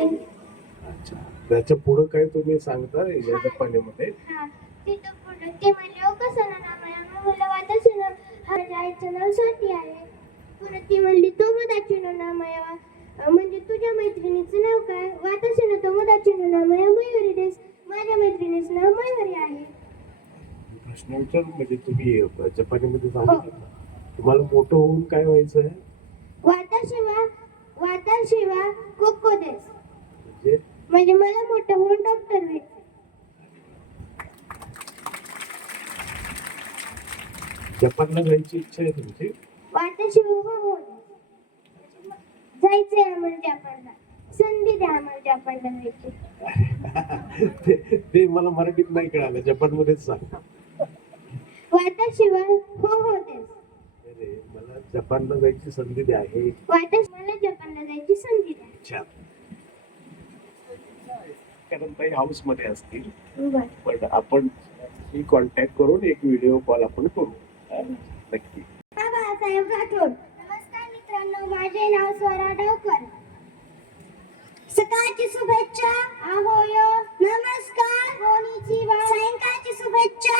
अच्छा, त्याच्या पुढे काय तुम्ही सांगता या जपानीमध्ये? हा तिथं पुढं ते म्हणले ओ कसं ना नामया मला वाटच ना हजायचं नाव साठी आहे. पुढे ती म्हणली तो मदाची नामया म्हणजे तुझ्या मैत्रिणीचं नाव काय? वाटच ना तो मदाची नामया मयुरी देस. माझ्या मैत्रिणीचं नाव मयुरी आहे. प्रश्न विचार म्हणजे तुम्ही जपानीमध्ये सांगितलं ना, तुम्हाला मोठं होऊन काय व्हायचं आहे? वाताशिवा कोको देस. म्हणजे म्हणजे मला मोठं होऊन डॉक्टर व्हायचं. जपानला जायची इच्छा आहे तुमची? वाताशिवा हो जायचंय आम्हाला जपानला. संधी द्या आम्हाला जपानला जायची. ते मला मराठीत नाही कळालं, जपानमध्येच सांग. वाताशिवा हो देस. अरे मला जपानला जायची संधी द्या हे. मला जपानला जायची संधी द्या. छान. कारण काही हाऊस मध्ये असतील, बरं. पण आपण ही कॉन्टॅक्ट करून एक व्हिडिओ कॉल आपण करू नक्की. बाबासाहेब राठोड. नमस्कार मित्रांनो, माझे नाव स्वरा डावकर. सकाळची शुभेच्छा. आहोय. नमस्कार. सायंकाळची शुभेच्छा.